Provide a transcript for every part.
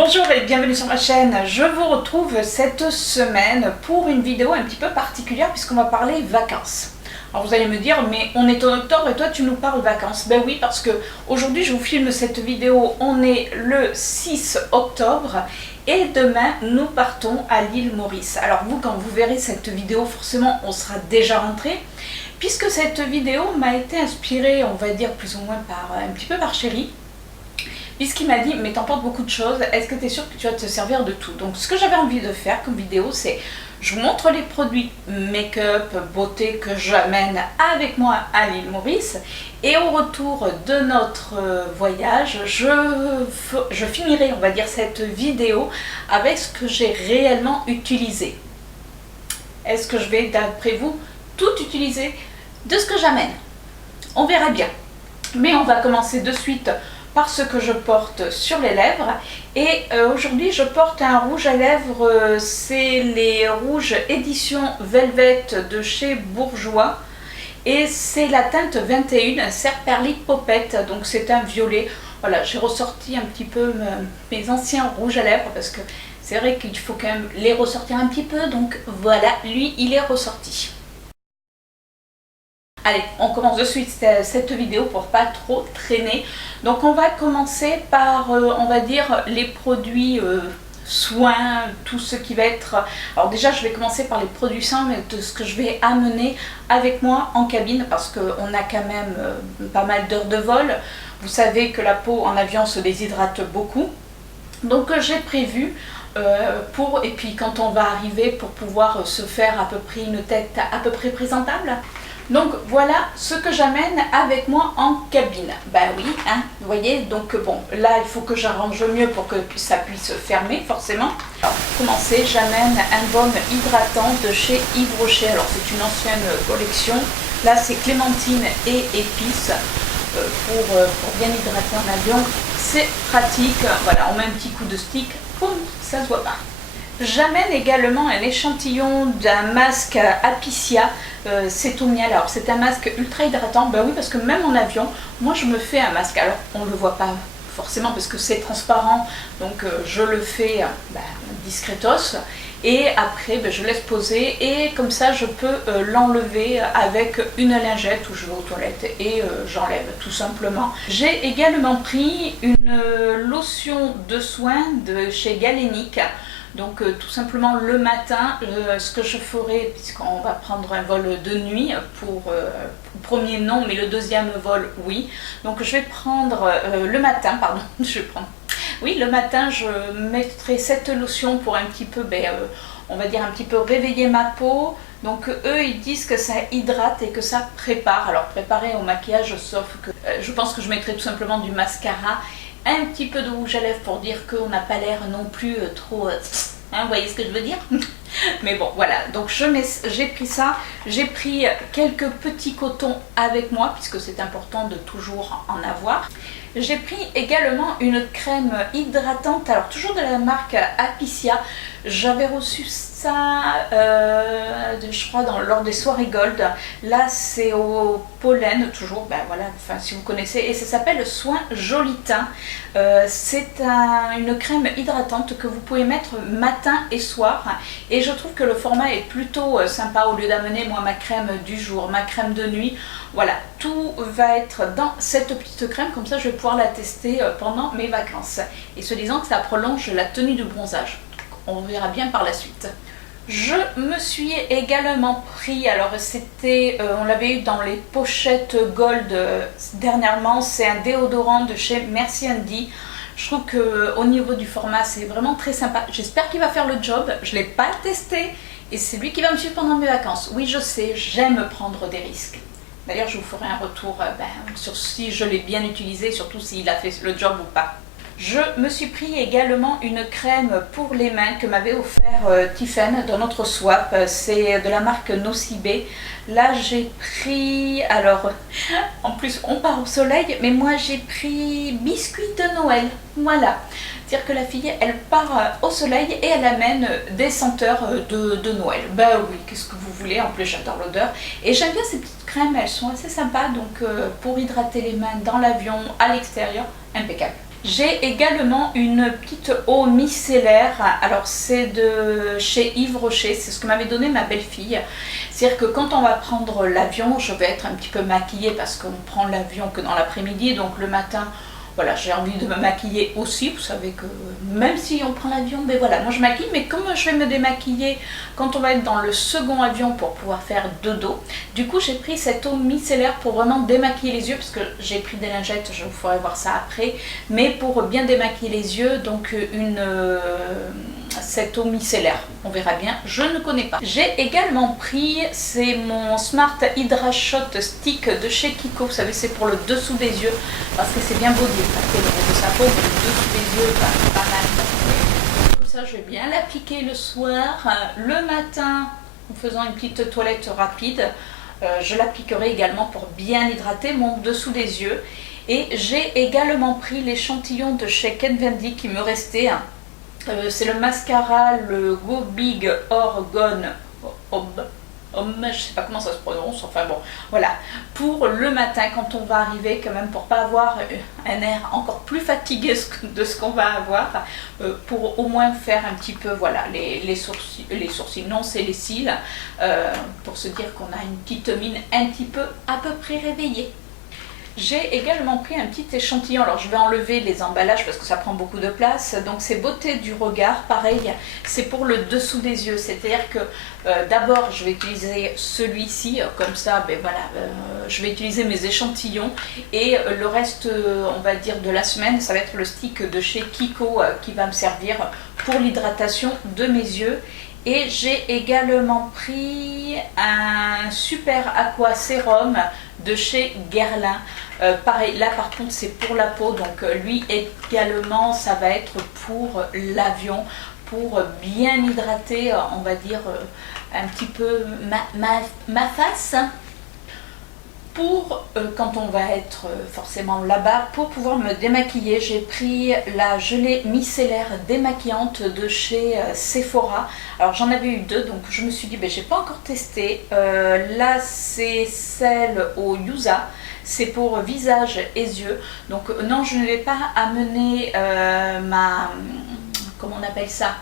Bonjour et bienvenue sur ma chaîne. Je vous retrouve cette semaine pour une vidéo un petit peu particulière puisqu'on va parler vacances. Alors vous allez me dire, mais on est en octobre et toi tu nous parles vacances. Ben oui, parce que aujourd'hui je vous filme cette vidéo, on est le 6 octobre et demain nous partons à l'île Maurice. Alors vous, quand vous verrez cette vidéo, forcément on sera déjà rentré, puisque cette vidéo m'a été inspirée, on va dire plus ou moins un petit peu par Chéri. Puisqu'il m'a dit, mais t'emportes beaucoup de choses, est-ce que tu es sûr que tu vas te servir de tout? Donc ce que j'avais envie de faire comme vidéo, c'est je vous montre les produits make-up, beauté que j'amène avec moi à l'île Maurice. Et au retour de notre voyage, je finirai, on va dire, cette vidéo avec ce que j'ai réellement utilisé. Est-ce que je vais, d'après vous, tout utiliser de ce que j'amène? On verra bien. Mais on va commencer de suite par ce que je porte sur les lèvres. Et aujourd'hui je porte un rouge à lèvres, c'est les rouges édition Velvet de chez Bourjois. Et c'est la teinte 21, Serperly Popette, donc c'est un violet. Voilà, j'ai ressorti un petit peu mes anciens rouges à lèvres parce que c'est vrai qu'il faut quand même les ressortir un petit peu. Donc voilà, lui il est ressorti. Allez, on commence de suite cette vidéo pour pas trop traîner. Donc on va commencer par, on va dire, les produits soins, tout ce qui va être... Alors déjà, je vais commencer par les produits sains, mais de ce que je vais amener avec moi en cabine, parce qu'on a quand même pas mal d'heures de vol. Vous savez que la peau en avion se déshydrate beaucoup. Donc j'ai prévu... et puis quand on va arriver, pour pouvoir se faire à peu près une tête à peu près présentable. Donc voilà ce que j'amène avec moi en cabine. Ben oui, hein, vous voyez, donc bon, là il faut que j'arrange mieux pour que ça puisse fermer forcément. Alors pour commencer, j'amène un baume hydratant de chez Yves Rocher. Alors c'est une ancienne collection. Là c'est clémentine et épices pour bien hydrater en avion. C'est pratique, voilà, on met un petit coup de stick, boum, ça se voit pas. J'amène également un échantillon d'un masque Apiccia, c'est au miel. Alors c'est un masque ultra hydratant, ben oui, parce que même en avion, moi je me fais un masque. Alors on ne le voit pas forcément parce que c'est transparent, donc je le fais discretos. Et après je laisse poser et comme ça je peux l'enlever avec une lingette où je vais aux toilettes et j'enlève tout simplement. J'ai également pris une lotion de soin de chez Galénic. Donc tout simplement le matin, ce que je ferai, puisqu'on va prendre un vol de nuit, pour le premier non, mais le deuxième vol oui. Donc je vais prendre le matin, pardon, oui, le matin je mettrai cette lotion pour un petit peu, on va dire un petit peu réveiller ma peau. Donc eux ils disent que ça hydrate et que ça prépare. Alors préparer au maquillage, sauf que je pense que je mettrai tout simplement du mascara, un petit peu de rouge à lèvres pour dire qu'on n'a pas l'air non plus trop... hein, vous voyez ce que je veux dire? Mais bon, voilà, donc j'ai pris ça. J'ai pris quelques petits cotons avec moi, puisque c'est important de toujours en avoir. J'ai pris également une crème hydratante, alors toujours de la marque Apiccia. J'avais reçu ça, je crois, lors des soirées Gold. Là, c'est au pollen, toujours, ben voilà, enfin, si vous connaissez. Et ça s'appelle Soin Joli Teint. C'est une crème hydratante que vous pouvez mettre matin et soir. Et je trouve que le format est plutôt sympa. Au lieu d'amener, moi, ma crème du jour, ma crème de nuit. Voilà, tout va être dans cette petite crème. Comme ça, je vais pouvoir la tester pendant mes vacances. Et se disant que ça prolonge la tenue de bronzage. On verra bien par la suite. Je me suis également pris, alors c'était, on l'avait eu dans les pochettes Gold dernièrement, c'est un déodorant de chez Merci Andy. Je trouve qu'au niveau du format c'est vraiment très sympa. J'espère qu'il va faire le job, je ne l'ai pas testé et c'est lui qui va me suivre pendant mes vacances. Oui, je sais, j'aime prendre des risques. D'ailleurs je vous ferai un retour sur si je l'ai bien utilisé, surtout s'il a fait le job ou pas. Je me suis pris également une crème pour les mains que m'avait offert Tiffen dans notre swap. C'est de la marque Nocibé. Là j'ai pris, alors en plus on part au soleil, mais moi j'ai pris biscuit de Noël. Voilà, c'est-à-dire que la fille elle part au soleil et elle amène des senteurs de Noël. Ben oui, qu'est-ce que vous voulez, en plus j'adore l'odeur. Et j'aime bien ces petites crèmes, elles sont assez sympas, donc pour hydrater les mains dans l'avion, à l'extérieur, impeccable. J'ai également une petite eau micellaire, alors c'est de chez Yves Rocher, c'est ce que m'avait donné ma belle-fille. C'est-à-dire que quand on va prendre l'avion, je vais être un petit peu maquillée parce qu'on prend l'avion que dans l'après-midi, donc le matin, voilà, j'ai envie de me maquiller aussi. Vous savez que même si on prend l'avion, ben voilà, moi je maquille, mais comme je vais me démaquiller quand on va être dans le second avion pour pouvoir faire dodo, du coup j'ai pris cette eau micellaire pour vraiment démaquiller les yeux, parce que j'ai pris des lingettes, je vous ferai voir ça après, mais pour bien démaquiller les yeux, donc cette eau micellaire, on verra bien, je ne connais pas. J'ai également pris, c'est mon Smart Hydra Shot Stick de chez Kiko, vous savez c'est pour le dessous des yeux, parce que c'est bien beau d'hydrater le reste de sa peau, mais le dessous des yeux, pas mal. Comme ça je vais bien l'appliquer le soir, le matin en faisant une petite toilette rapide, je l'appliquerai également pour bien hydrater mon dessous des yeux. Et j'ai également pris l'échantillon de chez Ken Von D qui me restait. C'est le mascara, le Go Big Orgone Homme, je sais pas comment ça se prononce, enfin bon, voilà. Pour le matin, quand on va arriver, quand même, pour pas avoir un air encore plus fatigué de ce qu'on va avoir, pour au moins faire un petit peu, voilà, les sourcils, non, c'est les cils, pour se dire qu'on a une petite mine un petit peu à peu près réveillée. J'ai également pris un petit échantillon, alors je vais enlever les emballages parce que ça prend beaucoup de place, donc c'est Beauté du regard, pareil, c'est pour le dessous des yeux, c'est-à-dire que d'abord je vais utiliser celui-ci, comme ça, ben voilà, je vais utiliser mes échantillons et le reste, on va dire, de la semaine, ça va être le stick de chez Kiko qui va me servir pour l'hydratation de mes yeux. Et j'ai également pris un super aqua sérum de chez Guerlain. Pareil, là par contre c'est pour la peau, donc lui également ça va être pour l'avion, pour bien hydrater, on va dire, un petit peu ma face. Pour quand on va être forcément là-bas, pour pouvoir me démaquiller, j'ai pris la gelée micellaire démaquillante de chez Sephora. Alors j'en avais eu deux, donc je me suis dit, ben, j'ai pas encore testé. Là c'est celle au Yuza, c'est pour visage et yeux. Donc non, je ne vais pas amener comment on appelle ça,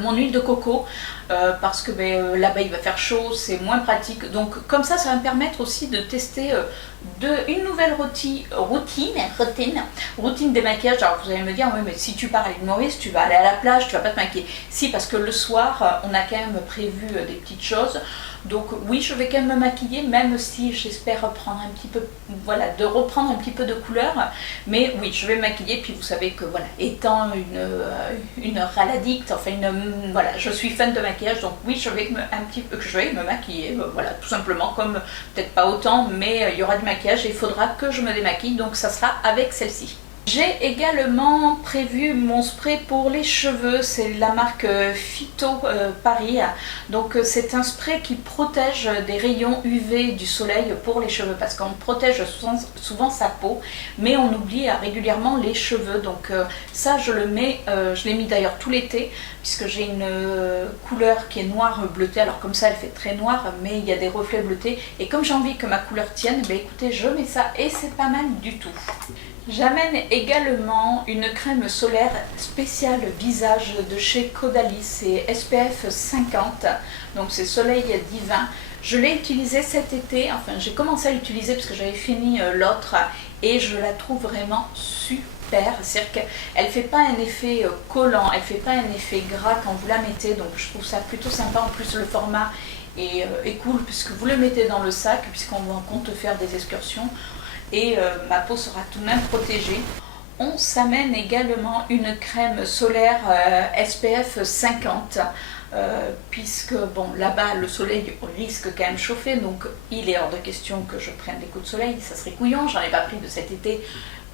mon huile de coco, parce que là-bas il va faire chaud, c'est moins pratique. Donc comme ça va me permettre aussi de tester une nouvelle routine démaquillage. Alors vous allez me dire, oui mais si tu pars à l'île Maurice, tu vas aller à la plage, tu vas pas te maquiller. Si, parce que le soir on a quand même prévu des petites choses. Donc oui, je vais quand même me maquiller, même si j'espère reprendre un petit peu, voilà, de reprendre un petit peu de couleur. Mais oui, je vais me maquiller. Puis vous savez que voilà, étant une raladicte, enfin voilà, je suis fan de maquillage, donc oui, je vais me maquiller, voilà, tout simplement, comme peut-être pas autant, mais il y aura du maquillage et il faudra que je me démaquille, donc ça sera avec celle-ci. J'ai également prévu mon spray pour les cheveux, c'est la marque Phyto Paris. Donc c'est un spray qui protège des rayons UV du soleil pour les cheveux, parce qu'on protège souvent sa peau, mais on oublie régulièrement les cheveux. Donc ça je le mets, je l'ai mis d'ailleurs tout l'été, puisque j'ai une couleur qui est noire bleutée. Alors comme ça elle fait très noire, mais il y a des reflets bleutés, et comme j'ai envie que ma couleur tienne, écoutez, je mets ça et c'est pas mal du tout. J'amène également une crème solaire spéciale visage de chez Caudalie, c'est SPF 50, donc c'est Soleil Divin. Je l'ai utilisée cet été, enfin j'ai commencé à l'utiliser parce que j'avais fini l'autre, et je la trouve vraiment super. C'est-à-dire qu'elle ne fait pas un effet collant, elle ne fait pas un effet gras quand vous la mettez, donc je trouve ça plutôt sympa. En plus le format est cool puisque vous le mettez dans le sac, puisqu'on compte faire des excursions. Et ma peau sera tout de même protégée. On s'amène également une crème solaire SPF 50, puisque bon, là-bas le soleil risque quand même de chauffer, donc il est hors de question que je prenne des coups de soleil, ça serait couillon, j'en ai pas pris de cet été,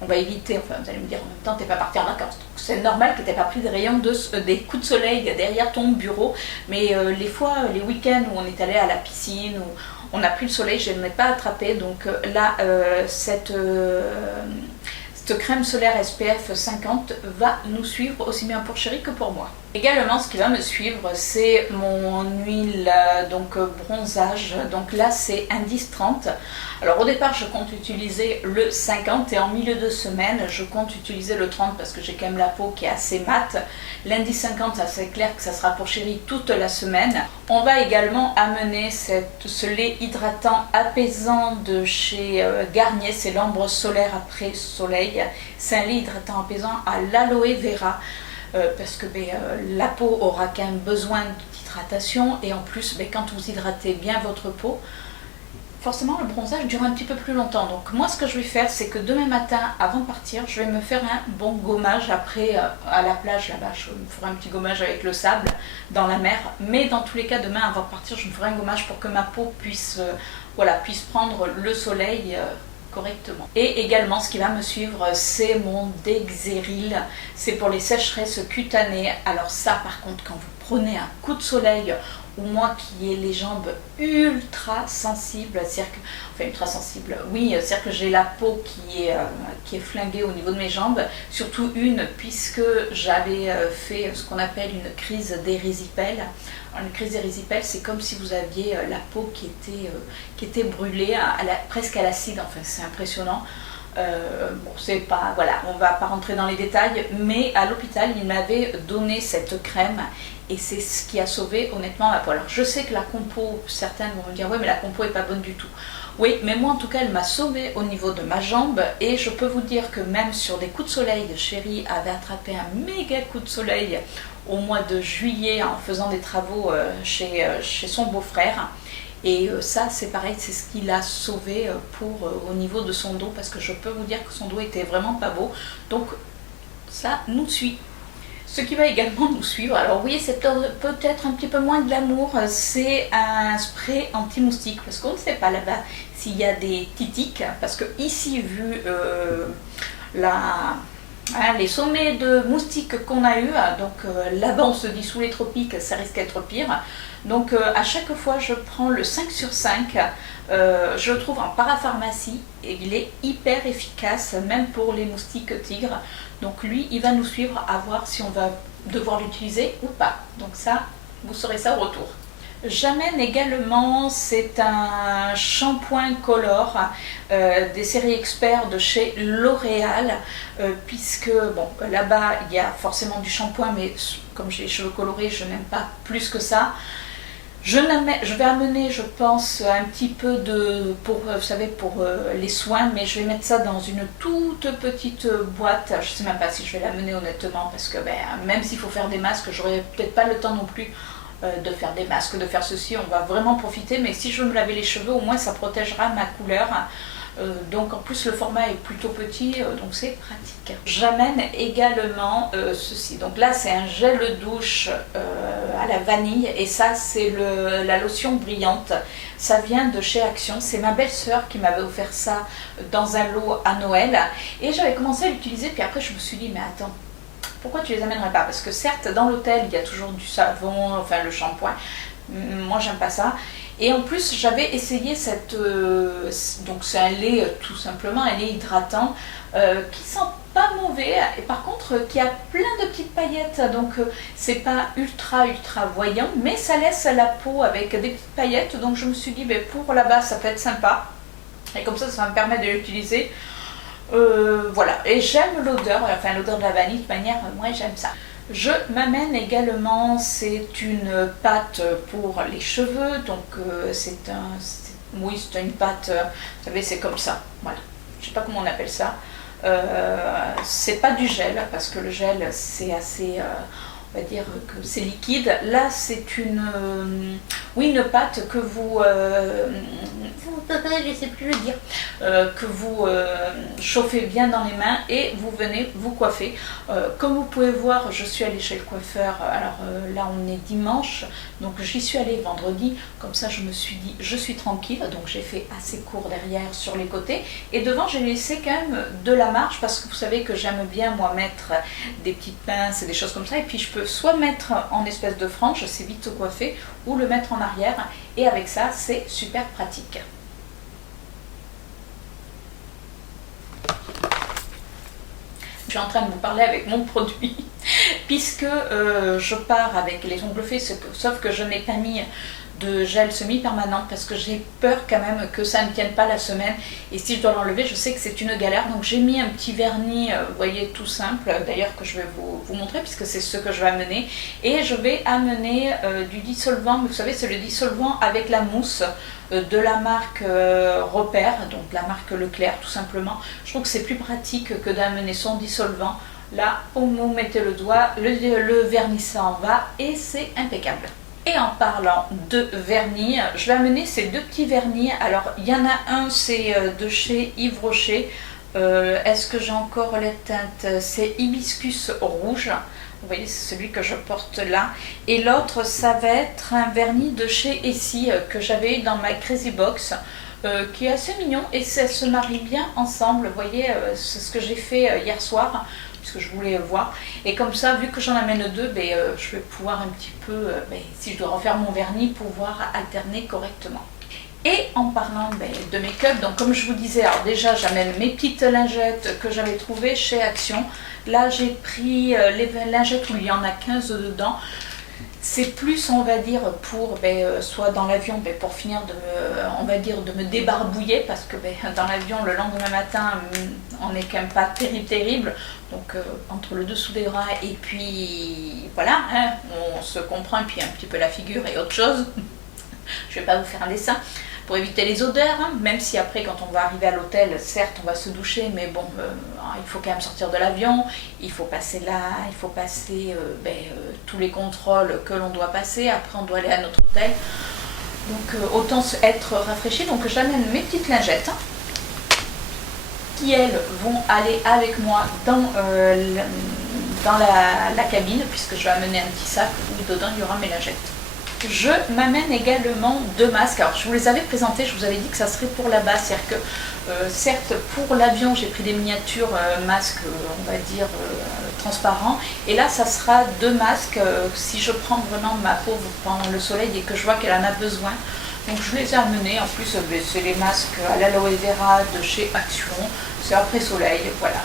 on va éviter. Enfin vous allez me dire en même temps, t'es pas parti en vacances, donc c'est normal que t'aies pas pris des coups de soleil derrière ton bureau, mais les week-ends où on est allé à la piscine, où on a pris le soleil, je ne l'ai pas attrapé, donc là cette crème solaire SPF 50 va nous suivre aussi bien pour Chérie que pour moi. Également, ce qui va me suivre, c'est mon huile bronzage. Donc là, c'est Indice 30. Alors au départ, je compte utiliser le 50 et en milieu de semaine, je compte utiliser le 30 parce que j'ai quand même la peau qui est assez mate. L'Indice 50, ça c'est clair que ça sera pour Chérie toute la semaine. On va également amener ce lait hydratant apaisant de chez Garnier. C'est l'ambre solaire après soleil. C'est un lait hydratant apaisant à l'aloe vera. Parce que la peau aura quand même besoin d'hydratation et en plus quand vous hydratez bien votre peau, forcément le bronzage dure un petit peu plus longtemps. Donc moi ce que je vais faire, c'est que demain matin avant de partir, je vais me faire un bon gommage. Après à la plage là-bas, je me ferai un petit gommage avec le sable dans la mer, mais dans tous les cas demain avant de partir, je me ferai un gommage pour que ma peau puisse prendre le soleil correctement. Et également ce qui va me suivre, c'est mon Dexeril, c'est pour les sécheresses cutanées. Alors ça par contre, quand vous prenez un coup de soleil, ou moi qui ai les jambes ultra sensibles, c'est-à-dire que j'ai la peau qui est flinguée au niveau de mes jambes, surtout puisque j'avais fait ce qu'on appelle une crise d'érysipèle. Une crise d'érysipèle, c'est comme si vous aviez la peau qui était brûlée presque à l'acide. Enfin, c'est impressionnant. C'est pas, on va pas rentrer dans les détails, mais à l'hôpital, il m'avait donné cette crème et c'est ce qui a sauvé honnêtement ma peau. Alors, je sais que la compo, certaines vont me dire, ouais, mais la compo est pas bonne du tout. Oui, mais moi en tout cas, elle m'a sauvée au niveau de ma jambe et je peux vous dire que même sur des coups de soleil, Chérie avait attrapé un méga coup de soleil au mois de juillet en faisant des travaux chez son beau-frère. Et ça, c'est pareil, c'est ce qui l'a sauvé au niveau de son dos, parce que je peux vous dire que son dos était vraiment pas beau. Donc ça nous suit. Ce qui va également nous suivre, alors vous voyez, c'est peut-être un petit peu moins de l'amour, c'est un spray anti-moustique, parce qu'on ne sait pas là-bas s'il y a des titiques, parce que ici, vu les sommets de moustiques qu'on a eu, donc là-bas on se dit sous les tropiques, ça risque d'être pire. Donc à chaque fois je prends le 5 sur 5, je le trouve en parapharmacie et il est hyper efficace, même pour les moustiques tigres. Donc lui il va nous suivre, à voir si on va devoir l'utiliser ou pas. Donc ça, vous saurez ça au retour. J'amène également, c'est un shampoing color des séries experts de chez L'Oréal, puisque bon, là-bas il y a forcément du shampoing, mais comme j'ai les cheveux colorés, je n'aime pas plus que ça. Je vais amener, je pense, un petit peu pour les soins, mais je vais mettre ça dans une toute petite boîte. Je ne sais même pas si je vais l'amener honnêtement, parce que même s'il faut faire des masques, j'aurai peut-être pas le temps non plus de faire des masques, de faire ceci. On va vraiment profiter, mais si je veux me laver les cheveux, au moins ça protégera ma couleur. Donc en plus le format est plutôt petit, donc c'est pratique. J'amène également ceci, donc là c'est un gel douche à la vanille et ça c'est la lotion brillante, ça vient de chez Action, c'est ma belle-sœur qui m'avait offert ça dans un lot à Noël et j'avais commencé à l'utiliser, puis après je me suis dit mais attends, pourquoi tu les amènerais pas? Parce que certes dans l'hôtel il y a toujours du savon, enfin le shampoing, moi j'aime pas ça. Et en plus j'avais essayé donc c'est un lait tout simplement, un lait hydratant qui sent pas mauvais et par contre qui a plein de petites paillettes, donc c'est pas ultra voyant, mais ça laisse la peau avec des petites paillettes, donc je me suis dit pour là-bas ça peut être sympa et comme ça va me permettre de l'utiliser. Voilà, et j'aime l'odeur, enfin l'odeur de la vanille, de toute manière, moi j'aime ça. Je m'amène également, c'est une pâte pour les cheveux, donc c'est une pâte, vous savez, c'est comme ça, voilà, je sais pas comment on appelle ça. C'est pas du gel, parce que le gel c'est assez, on va dire que c'est liquide. Là c'est une pâte que je sais plus le dire, que vous chauffez bien dans les mains et vous venez vous coiffer. Comme vous pouvez voir, je suis allée chez le coiffeur, alors là on est dimanche, donc j'y suis allée vendredi, comme ça je me suis dit je suis tranquille, donc j'ai fait assez court derrière sur les côtés et devant j'ai laissé quand même de la marge, parce que vous savez que j'aime bien moi mettre des petites pinces et des choses comme ça, et puis je peux soit mettre en espèce de frange, c'est vite coiffé, ou le mettre en arrière, et avec ça c'est super pratique. suis en train de vous parler avec mon produit, puisque je pars avec les ongles faits, sauf que je n'ai pas mis de gel semi-permanent parce que j'ai peur quand même que ça ne tienne pas la semaine, et si je dois l'enlever je sais que c'est une galère. Donc j'ai mis un petit vernis, vous voyez, tout simple, d'ailleurs que je vais vous montrer puisque c'est ce que je vais amener, et je vais amener du dissolvant, mais vous savez c'est le dissolvant avec la mousse de la marque Repère, donc la marque Leclerc tout simplement. Je trouve que c'est plus pratique que d'amener son dissolvant. Là où vous mettez le doigt, le vernis s'en va et c'est impeccable. Et en parlant de vernis, je vais amener ces deux petits vernis. Alors il y en a un, c'est de chez Yves Rocher. Est-ce que j'ai encore les teintes? C'est Hibiscus rouge. Vous voyez, c'est celui que je porte là. Et l'autre, ça va être un vernis de chez Essie que j'avais eu dans ma Crazy Box, qui est assez mignon et ça se marie bien ensemble. Vous voyez, c'est ce que j'ai fait hier soir, puisque je voulais voir. Et comme ça, vu que j'en amène deux, je vais pouvoir un petit peu, si je dois refaire mon vernis, pouvoir alterner correctement. Et en parlant de make-up, donc comme je vous disais, alors déjà j'amène mes petites lingettes que j'avais trouvées chez Action. Là j'ai pris les lingettes où il y en a 15 dedans. C'est plus, on va dire, pour soit dans l'avion pour finir de me débarbouiller, parce que dans l'avion le lendemain matin on n'est quand même pas terrible, donc entre le dessous des bras et puis voilà, hein, on se comprend, et puis un petit peu la figure et autre chose. Je vais pas vous faire un dessin pour éviter les odeurs, hein, même si après quand on va arriver à l'hôtel, certes on va se doucher, mais bon, il faut quand même sortir de l'avion, il faut passer là, il faut passer tous les contrôles que l'on doit passer, après on doit aller à notre hôtel, donc autant être rafraîchi. Donc j'amène mes petites lingettes, hein, qui elles vont aller avec moi dans la cabine, puisque je vais amener un petit sac où dedans il y aura mes lingettes. Je m'amène également deux masques. Alors je vous les avais présentés, je vous avais dit que ça serait pour là-bas, c'est-à-dire que certes pour l'avion j'ai pris des miniatures masques, on va dire transparents, et là ça sera deux masques si je prends vraiment ma peau pendant le soleil et que je vois qu'elle en a besoin. Donc je les ai amenés, en plus c'est les masques à l'aloe vera de chez Action, c'est après soleil, voilà.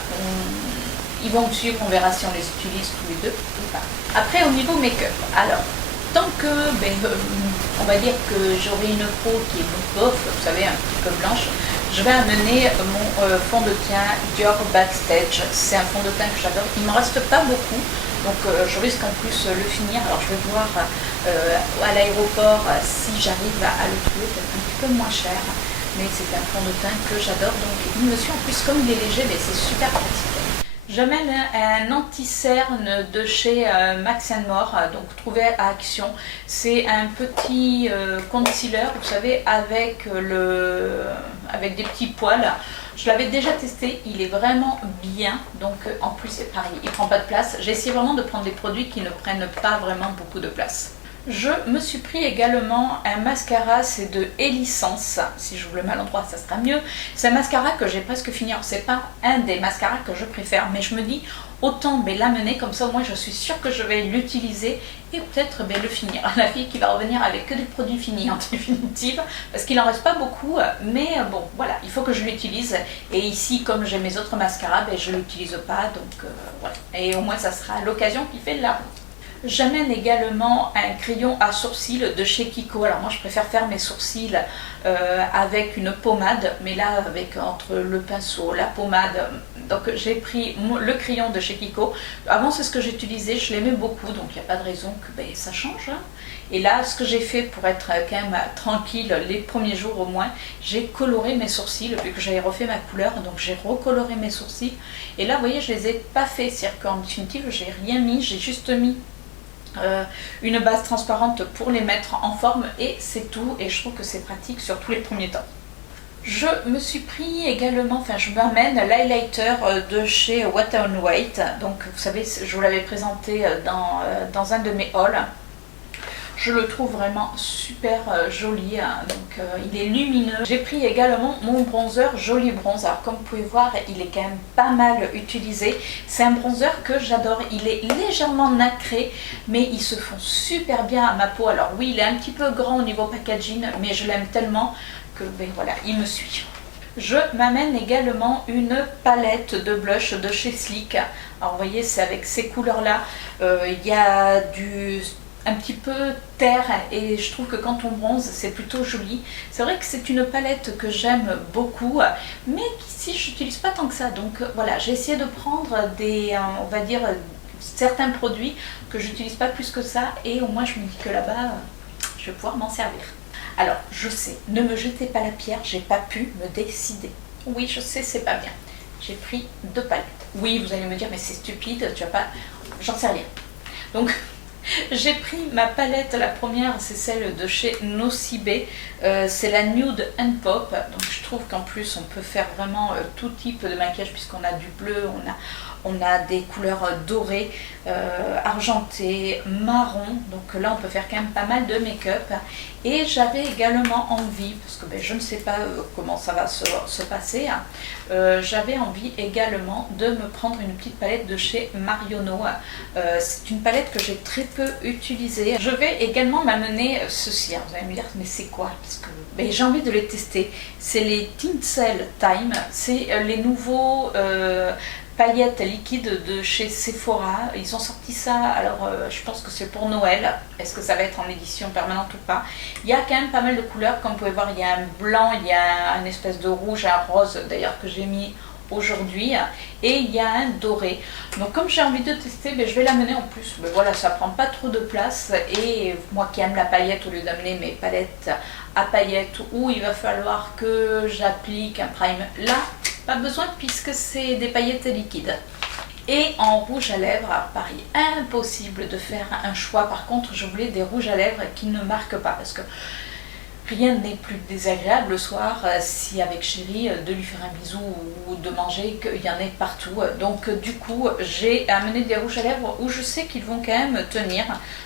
Ils vont me suivre, on verra si on les utilise tous les deux ou pas. Après au niveau make-up, alors tant que, on va dire que j'aurai une peau qui est bof, vous savez, un petit peu blanche, je vais amener mon fond de teint Dior Backstage. C'est un fond de teint que j'adore. Il ne m'en reste pas beaucoup, donc je risque en plus le finir. Alors je vais voir à l'aéroport si j'arrive à le trouver peut-être un petit peu moins cher. Mais c'est un fond de teint que j'adore, donc il me suit en plus, comme il est léger, c'est super pratique. J'amène un anti-cerne de chez Max & More, donc trouvé à Action. C'est un petit concealer, vous savez, avec des petits poils. Je l'avais déjà testé, il est vraiment bien, donc en plus c'est pareil, il ne prend pas de place. J'ai essayé vraiment de prendre des produits qui ne prennent pas vraiment beaucoup de place. Je me suis pris également un mascara, c'est de Elicence, si j'ouvre le mal endroit ça sera mieux. C'est un mascara que j'ai presque fini, alors c'est pas un des mascaras que je préfère, mais je me dis autant l'amener, comme ça au moins je suis sûre que je vais l'utiliser et peut-être le finir. La fille qui va revenir avec que des produits finis en définitive, parce qu'il en reste pas beaucoup, mais bon voilà, il faut que je l'utilise, et ici comme j'ai mes autres mascaras, je l'utilise pas, donc voilà, et au moins ça sera l'occasion qui fait la route. J'amène également un crayon à sourcils de chez Kiko. Alors moi je préfère faire mes sourcils avec une pommade, mais là avec entre le pinceau, la pommade, donc j'ai pris le crayon de chez Kiko. Avant c'est ce que j'utilisais, je l'aimais beaucoup, donc il n'y a pas de raison que ça change, hein. Et là ce que j'ai fait pour être quand même tranquille les premiers jours au moins, j'ai coloré mes sourcils, vu que j'avais refait ma couleur, donc j'ai recoloré mes sourcils. Et là vous voyez je les ai pas fait, c'est-à-dire qu'en définitive j'ai rien mis, j'ai juste mis une base transparente pour les mettre en forme et c'est tout, et je trouve que c'est pratique sur tous les premiers temps. Je me suis pris également, je m'amène l'highlighter de chez Wet n White, donc vous savez je vous l'avais présenté dans un de mes hauls. Je le trouve vraiment super joli, hein. Donc il est lumineux. J'ai pris également mon bronzer Joli Bronze. Alors comme vous pouvez voir, il est quand même pas mal utilisé. C'est un bronzer que j'adore. Il est légèrement nacré, mais il se fond super bien à ma peau. Alors oui, il est un petit peu grand au niveau packaging, mais je l'aime tellement que voilà, il me suit. Je m'amène également une palette de blush de chez Sleek. Alors vous voyez, c'est avec ces couleurs-là. Il y a un petit peu terre et je trouve que quand on bronze, c'est plutôt joli. C'est vrai que c'est une palette que j'aime beaucoup, mais qu'ici je n'utilise pas tant que ça. Donc voilà, j'ai essayé de prendre on va dire, certains produits que j'utilise pas plus que ça et au moins je me dis que là-bas, je vais pouvoir m'en servir. Alors, je sais, ne me jetez pas la pierre, j'ai pas pu me décider. Oui, je sais, c'est pas bien. J'ai pris 2 palettes. Oui, vous allez me dire, mais c'est stupide, tu vas pas... J'en sais rien. Donc, j'ai pris ma palette, la première, c'est celle de chez Nocibe. C'est la Nude and Pop. Donc, je trouve qu'en plus, on peut faire vraiment tout type de maquillage puisqu'on a du bleu, on a des couleurs dorées, argentées, marron. Donc là, on peut faire quand même pas mal de make-up. Et j'avais également envie, parce que je ne sais pas comment ça va se passer, j'avais envie également de me prendre une petite palette de chez Marionneau. C'est une palette que j'ai très peu utilisée. Je vais également m'amener ceci. Vous allez me dire, mais c'est quoi? Parce que j'ai envie de les tester. C'est les Tinsel Time. C'est les nouveaux... paillettes liquides de chez Sephora. Ils ont sorti ça, alors je pense que c'est pour Noël. Est-ce que ça va être en édition permanente ou pas? Il y a quand même pas mal de couleurs, comme vous pouvez voir, il y a un blanc, il y a un espèce de rouge, un rose d'ailleurs que j'ai mis aujourd'hui, et il y a un doré. Donc comme j'ai envie de tester, je vais l'amener en plus. Mais voilà, ça prend pas trop de place, et moi qui aime la paillette, au lieu d'amener mes palettes à paillettes où il va falloir que j'applique un prime, là pas besoin puisque c'est des paillettes liquides. Et en rouge à lèvres, pareil, impossible de faire un choix. Par contre, je voulais des rouges à lèvres qui ne marquent pas parce que rien n'est plus désagréable le soir si avec chérie de lui faire un bisou ou de manger qu'il y en ait partout. Donc du coup j'ai amené des rouges à lèvres où je sais qu'ils vont quand même tenir.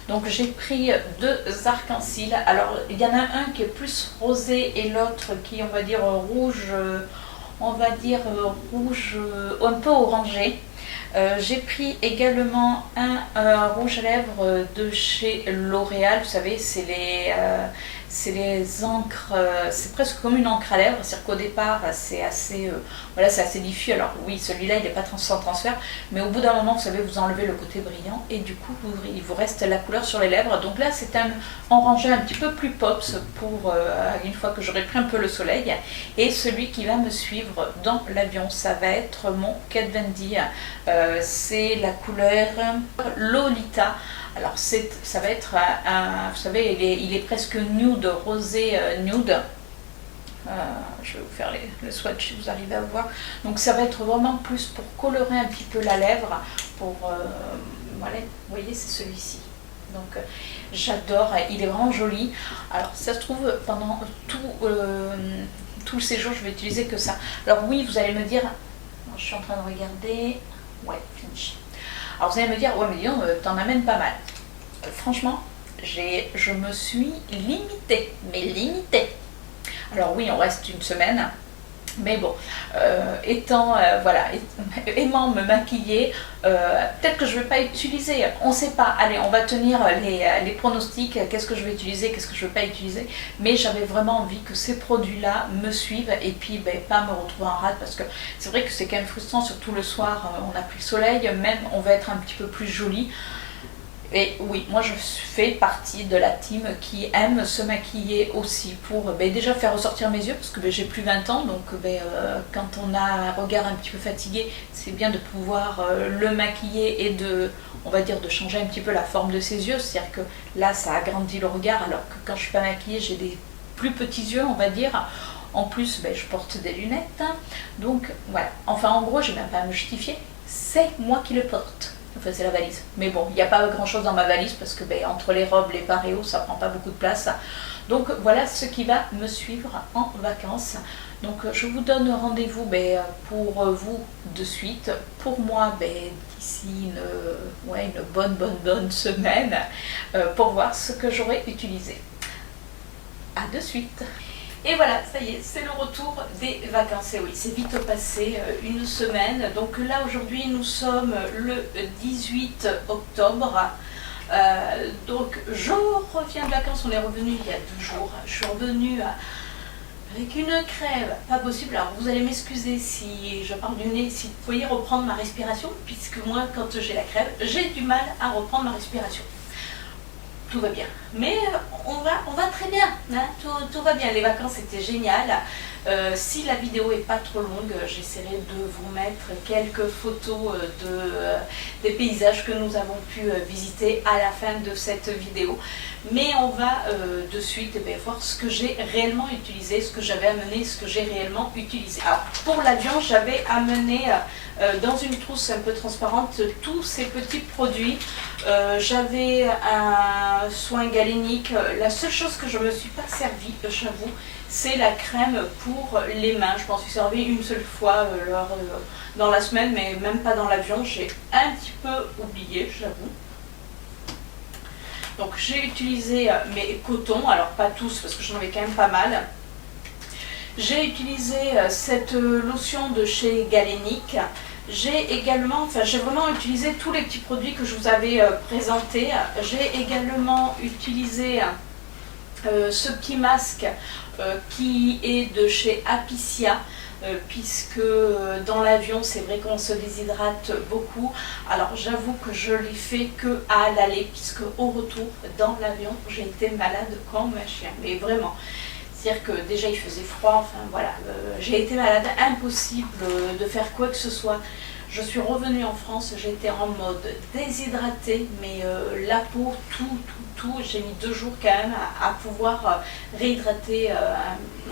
Donc j'ai pris 2 arcs-en-ciel. Alors il y en a un qui est plus rosé et l'autre qui on va dire rouge, rouge un peu orangé. J'ai pris également un rouge à lèvres de chez L'Oréal. Vous savez, c'est les encres, c'est presque comme une encre à lèvres, c'est-à-dire qu'au départ c'est assez, voilà, c'est assez diffus. Alors oui, celui-là il n'est pas sans transfert, mais au bout d'un moment, vous savez, vous enlevez le côté brillant et du coup il vous reste la couleur sur les lèvres. Donc là c'est un orangé un petit peu plus pops pour une fois que j'aurai pris un peu le soleil. Et celui qui va me suivre dans l'avion, ça va être mon Kat Von D. C'est la couleur Lolita. Alors ça va être vous savez, il est presque nude, rosé nude. Je vais vous faire le swatch si vous arrivez à voir. Donc ça va être vraiment plus pour colorer un petit peu la lèvre. Voilà, vous voyez, c'est celui-ci. Donc j'adore, il est vraiment joli. Alors ça se trouve pendant tout le séjour, je vais utiliser que ça. Alors oui, vous allez me dire, je suis en train de regarder, ouais, finish. Alors vous allez me dire, ouais mais dis donc, t'en amènes pas mal. Franchement, je me suis limitée, mais limitée. Alors oui, on reste une semaine, mais bon, aimant me maquiller, peut-être que je ne vais pas utiliser, on ne sait pas. Allez, on va tenir les pronostics, qu'est-ce que je vais utiliser, qu'est-ce que je ne vais pas utiliser. Mais j'avais vraiment envie que ces produits-là me suivent et puis pas me retrouver en rade, parce que c'est vrai que c'est quand même frustrant, surtout le soir, on a pris le soleil, même on va être un petit peu plus joli. Et oui, moi je fais partie de la team qui aime se maquiller aussi pour déjà faire ressortir mes yeux, parce que j'ai plus 20 ans, donc quand on a un regard un petit peu fatigué, c'est bien de pouvoir le maquiller et on va dire de changer un petit peu la forme de ses yeux. C'est-à-dire que là ça agrandit le regard, alors que quand je suis pas maquillée, j'ai des plus petits yeux, on va dire. En plus, je porte des lunettes, donc voilà. Enfin en gros, j'ai même pas à me justifier, c'est moi qui le porte. Enfin c'est la valise, mais bon, il n'y a pas grand chose dans ma valise parce que entre les robes, les paréos, ça prend pas beaucoup de place. Donc voilà ce qui va me suivre en vacances. Donc je vous donne rendez-vous pour vous de suite. Pour moi, d'ici une bonne semaine pour voir ce que j'aurai utilisé. À de suite. Et voilà, ça y est, c'est le retour des vacances. Et oui, c'est vite passé, une semaine. Donc là, aujourd'hui, nous sommes le 18 octobre. Donc je reviens de vacances, on est revenu il y a 2 jours. Je suis revenue avec une crème, pas possible. Alors vous allez m'excuser si je parle du nez, si vous voyez reprendre ma respiration, puisque moi quand j'ai la crème, j'ai du mal à reprendre ma respiration. Tout va bien, mais on va très bien, hein, tout va bien. Les vacances étaient géniales. Si la vidéo est pas trop longue, j'essaierai de vous mettre quelques photos des paysages que nous avons pu visiter à la fin de cette vidéo. Mais on va de suite voir ce que j'ai réellement utilisé, ce que j'avais amené, ce que j'ai réellement utilisé. Alors pour l'avion, j'avais amené dans une trousse un peu transparente tous ces petits produits. J'avais un soin galénique. La seule chose que je ne me suis pas servi, j'avoue, c'est la crème pour les mains. Je m'en suis servi une seule fois dans la semaine, mais même pas dans l'avion. J'ai un petit peu oublié, j'avoue. Donc j'ai utilisé mes cotons, alors pas tous parce que j'en avais quand même pas mal. J'ai utilisé cette lotion de chez Galénic. J'ai également, j'ai vraiment utilisé tous les petits produits que je vous avais présentés. J'ai également utilisé ce petit masque qui est de chez Apicia. Puisque dans l'avion c'est vrai qu'on se déshydrate beaucoup. Alors j'avoue que je l'ai fait que à l'aller, puisque au retour dans l'avion j'ai été malade comme un chien, mais vraiment. C'est-à-dire que déjà il faisait froid, enfin voilà, j'ai été malade, impossible de faire quoi que ce soit. Je suis revenue en France, j'étais en mode déshydratée, mais la peau, tout, j'ai mis 2 jours quand même à pouvoir réhydrater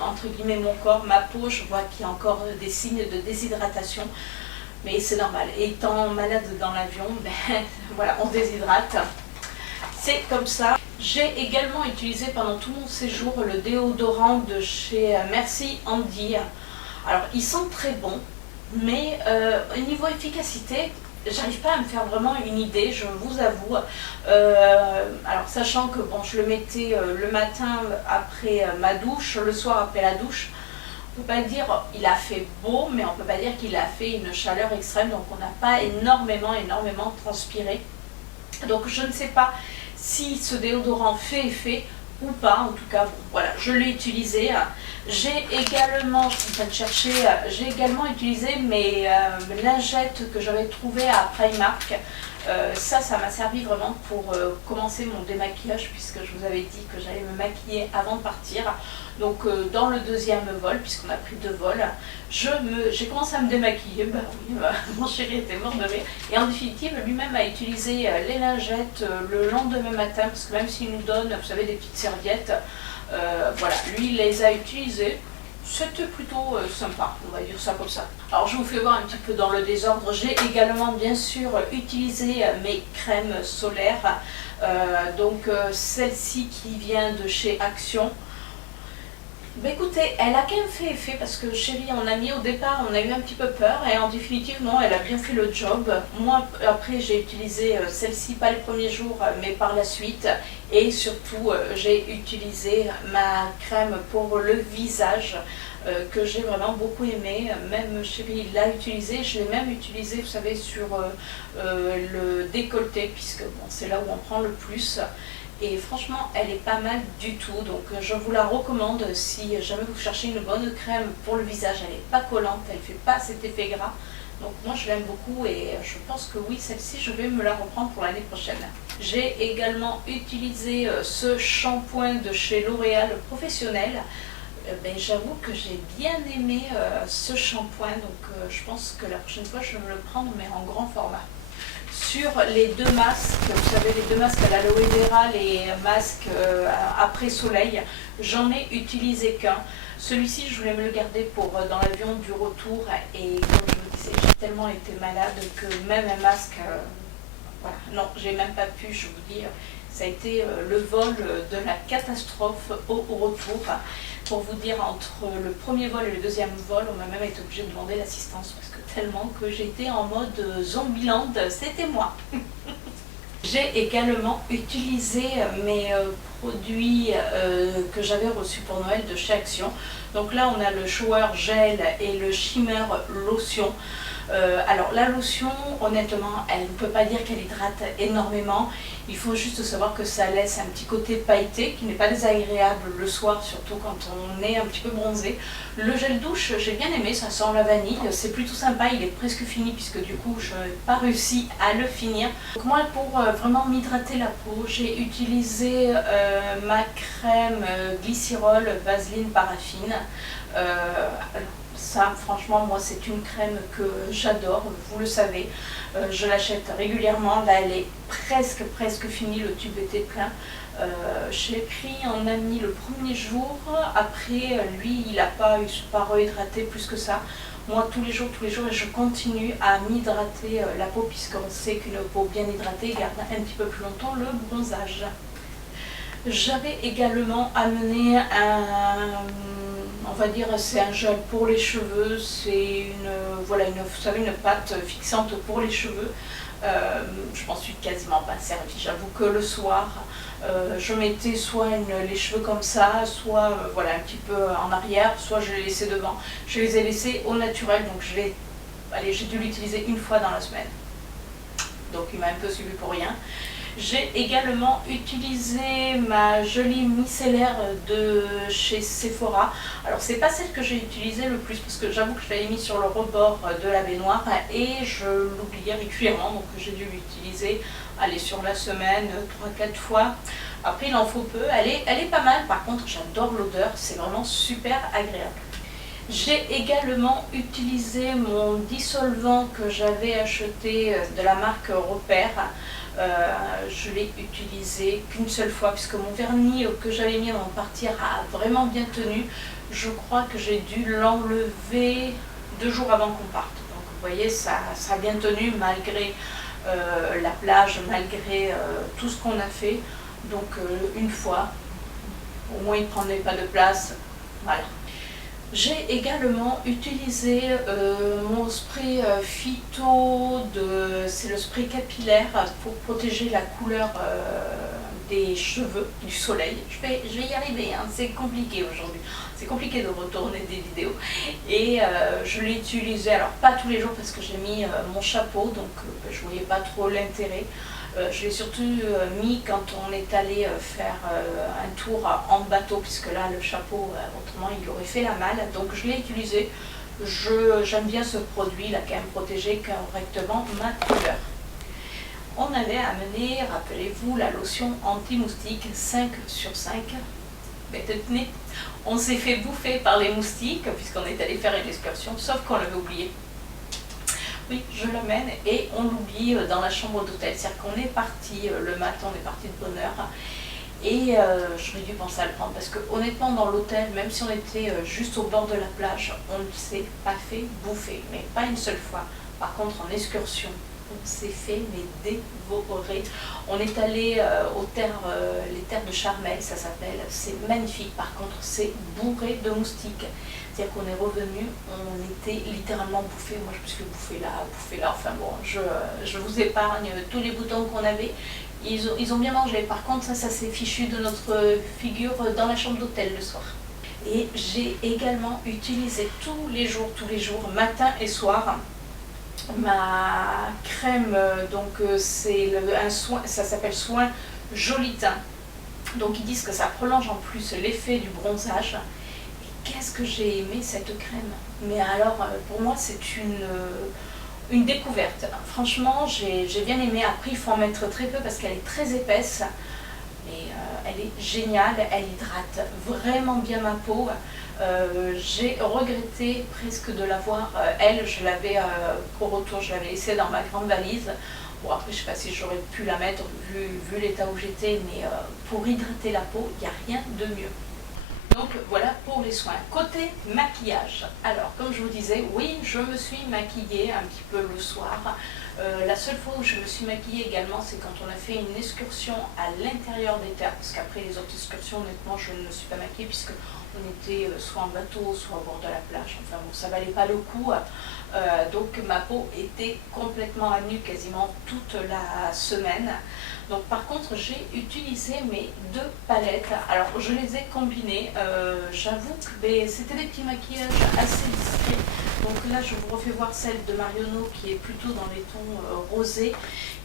entre guillemets mon corps, ma peau. Je vois qu'il y a encore des signes de déshydratation, mais c'est normal. Étant malade dans l'avion, ben voilà, on déshydrate. C'est comme ça. J'ai également utilisé pendant tout mon séjour le déodorant de chez Merci Andy. Alors il sent très bon, mais au niveau efficacité, j'arrive pas à me faire vraiment une idée, je vous avoue. Alors sachant que bon, je le mettais le matin après ma douche, le soir après la douche, on peut pas dire il a fait beau, mais on peut pas dire qu'il a fait une chaleur extrême, donc on n'a pas énormément transpiré. Donc je ne sais pas si ce déodorant fait effet ou pas. En tout cas, bon, voilà, je l'ai utilisé. J'ai également, je suis en train de chercher, j'ai également utilisé mes lingettes que j'avais trouvées à Primark. Ça m'a servi vraiment pour commencer mon démaquillage, puisque je vous avais dit que j'allais me maquiller avant de partir. Donc dans le deuxième vol, puisqu'on a pris 2 vols, j'ai commencé à me démaquiller. Bah oui, mon chéri était mort de rire. Et en définitive, lui-même a utilisé les lingettes le lendemain matin, parce que même s'il nous donne, vous savez, des petites serviettes, voilà, lui il les a utilisées. C'était plutôt sympa, on va dire ça comme ça. Alors je vous fais voir un petit peu dans le désordre. J'ai également bien sûr utilisé mes crèmes solaires. Donc celle-ci qui vient de chez Action. Bah écoutez, elle a quand même fait effet, parce que chérie, on a mis au départ, on a eu un petit peu peur, et en définitive non, elle a bien fait le job. Moi après j'ai utilisé celle-ci pas les premiers jours, mais par la suite, et surtout j'ai utilisé ma crème pour le visage que j'ai vraiment beaucoup aimé. Même chérie l'a utilisé, je l'ai même utilisé, vous savez, sur le décolleté, puisque bon, c'est là où on prend le plus. Et franchement, elle est pas mal du tout, donc je vous la recommande si jamais vous cherchez une bonne crème pour le visage. Elle n'est pas collante, elle ne fait pas cet effet gras. Donc moi je l'aime beaucoup, et je pense que oui, celle-ci je vais me la reprendre pour l'année prochaine. J'ai également utilisé ce shampoing de chez L'Oréal Professionnel. Ben, j'avoue que j'ai bien aimé ce shampoing, donc je pense que la prochaine fois je vais me le prendre, mais en grand format. Sur les 2 masques, vous savez, les 2 masques à l'aloe vera, les masques après soleil, j'en ai utilisé qu'un. Celui-ci, je voulais me le garder pour dans l'avion du retour, et comme je vous disais, j'ai tellement été malade que même un masque, voilà, non, j'ai même pas pu, je vous dis, ça a été le vol de la catastrophe au retour. Pour vous dire, entre le premier vol et le deuxième vol, on m'a même été obligé de demander l'assistance, parce que tellement que j'étais en mode Zombieland, c'était moi. J'ai également utilisé mes produits que j'avais reçus pour Noël de chez Action. Donc là on a le shower gel et le shimmer lotion. Alors la lotion, honnêtement, elle ne peut pas dire qu'elle hydrate énormément. Il faut juste savoir que ça laisse un petit côté pailleté qui n'est pas désagréable le soir, surtout quand on est un petit peu bronzé. Le gel douche, j'ai bien aimé, ça sent la vanille, c'est plutôt sympa, il est presque fini puisque du coup je n'ai pas réussi à le finir. Donc moi pour vraiment m'hydrater la peau, j'ai utilisé ma crème glycérol Vaseline paraffine. Ça, franchement, moi, c'est une crème que j'adore, vous le savez. Je l'achète régulièrement. Là, elle est presque finie, le tube était plein. J'ai pris en ami le premier jour. Après, lui, il n'a pas rehydraté plus que ça. Moi, tous les jours, et je continue à m'hydrater la peau, puisqu'on sait qu'une peau bien hydratée garde un petit peu plus longtemps le bronzage. J'avais également amené on va dire, c'est un gel pour les cheveux, c'est voilà, vous savez, une pâte fixante pour les cheveux. Je m'en suis quasiment pas servie. J'avoue que le soir, je mettais soit les cheveux comme ça, soit voilà, un petit peu en arrière, soit je les laissais devant. Je les ai laissés au naturel, donc j'ai dû l'utiliser une fois dans la semaine. Donc il m'a un peu suivi pour rien. J'ai également utilisé ma jolie micellaire de chez Sephora. Alors c'est pas celle que j'ai utilisée le plus parce que j'avoue que je l'avais mis sur le rebord de la baignoire et je l'oubliais régulièrement, donc j'ai dû l'utiliser sur la semaine 3-4 fois. Après il en faut peu, elle est pas mal, par contre j'adore l'odeur, c'est vraiment super agréable. J'ai également utilisé mon dissolvant que j'avais acheté de la marque Repère. Je l'ai utilisé qu'une seule fois puisque mon vernis que j'avais mis avant de partir a vraiment bien tenu. Je crois que j'ai dû l'enlever 2 jours avant qu'on parte. Donc vous voyez, ça a bien tenu malgré la plage, malgré tout ce qu'on a fait. Donc une fois, au moins il ne prenait pas de place. Voilà. J'ai également utilisé mon spray phyto, c'est le spray capillaire pour protéger la couleur des cheveux du soleil. Je vais y arriver, hein, c'est compliqué aujourd'hui. C'est compliqué de retourner des vidéos. Et je l'ai utilisé, alors pas tous les jours parce que j'ai mis mon chapeau, donc je ne voyais pas trop l'intérêt. Je l'ai surtout mis quand on est allé faire un tour en bateau, puisque là le chapeau, autrement il aurait fait la malle, donc je l'ai utilisé. J'aime bien ce produit, il a quand même protégé correctement ma couleur. On avait amené, rappelez-vous, la lotion anti-moustique 5 sur 5. Mais tenez, on s'est fait bouffer par les moustiques puisqu'on est allé faire une excursion, sauf qu'on l'avait oublié. Oui, je l'amène et on l'oublie dans la chambre d'hôtel. C'est-à-dire qu'on est parti le matin, on est parti de bonne heure. Et j'aurais dû penser à le prendre parce que honnêtement dans l'hôtel, même si on était juste au bord de la plage, on ne s'est pas fait bouffer, mais pas une seule fois. Par contre en excursion, on s'est fait mais dévorer. On est allé les terres de Charmel, ça s'appelle, c'est magnifique. Par contre c'est bourré de moustiques. C'est-à-dire qu'on est revenu, on était littéralement bouffé. Moi je me suis fait bouffer là, enfin bon, je vous épargne tous les boutons qu'on avait. Ils ont bien mangé, par contre ça s'est fichu de notre figure dans la chambre d'hôtel le soir. Et j'ai également utilisé tous les jours, matin et soir, ma crème, donc c'est un soin, ça s'appelle soin Joli Teint. Donc ils disent que ça prolonge en plus l'effet du bronzage. Qu'est-ce que j'ai aimé cette crème, mais alors pour moi c'est une découverte. Franchement j'ai bien aimé. Après il faut en mettre très peu parce qu'elle est très épaisse, mais elle est géniale, elle hydrate vraiment bien ma peau. J'ai regretté presque de l'avoir, je l'avais au retour, je l'avais laissée dans ma grande valise. Bon après je sais pas si j'aurais pu la mettre vu l'état où j'étais, mais pour hydrater la peau il n'y a rien de mieux. Donc voilà pour les soins. Côté maquillage, alors comme je vous disais, oui je me suis maquillée un petit peu le soir. La seule fois où je me suis maquillée également, c'est quand on a fait une excursion à l'intérieur des terres, parce qu'après les autres excursions, honnêtement, je ne me suis pas maquillée puisque on était soit en bateau, soit au bord de la plage. Enfin bon, ça valait pas le coup. Donc ma peau était complètement à nu quasiment toute la semaine. Donc par contre j'ai utilisé mes 2 palettes. Alors je les ai combinées. J'avoue que c'était des petits maquillages assez discrets. Donc là, je vous refais voir celle de Marionneau qui est plutôt dans les tons rosés.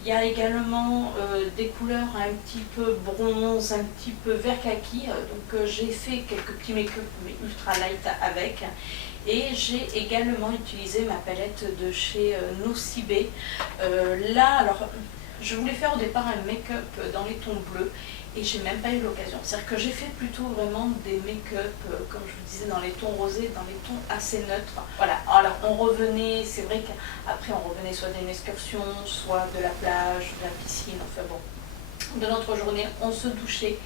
Il y a également des couleurs un petit peu bronze, un petit peu vert kaki. Donc j'ai fait quelques petits make-up mais ultra light avec. Et j'ai également utilisé ma palette de chez Nocibé. Là, alors, je voulais faire au départ un make-up dans les tons bleus. Et j'ai même pas eu l'occasion. C'est-à-dire que j'ai fait plutôt vraiment des make-up, comme je vous disais, dans les tons rosés, dans les tons assez neutres. Voilà, alors on revenait, c'est vrai qu'après on revenait soit d'une excursion, soit de la plage, de la piscine, enfin bon, de notre journée, on se douchait.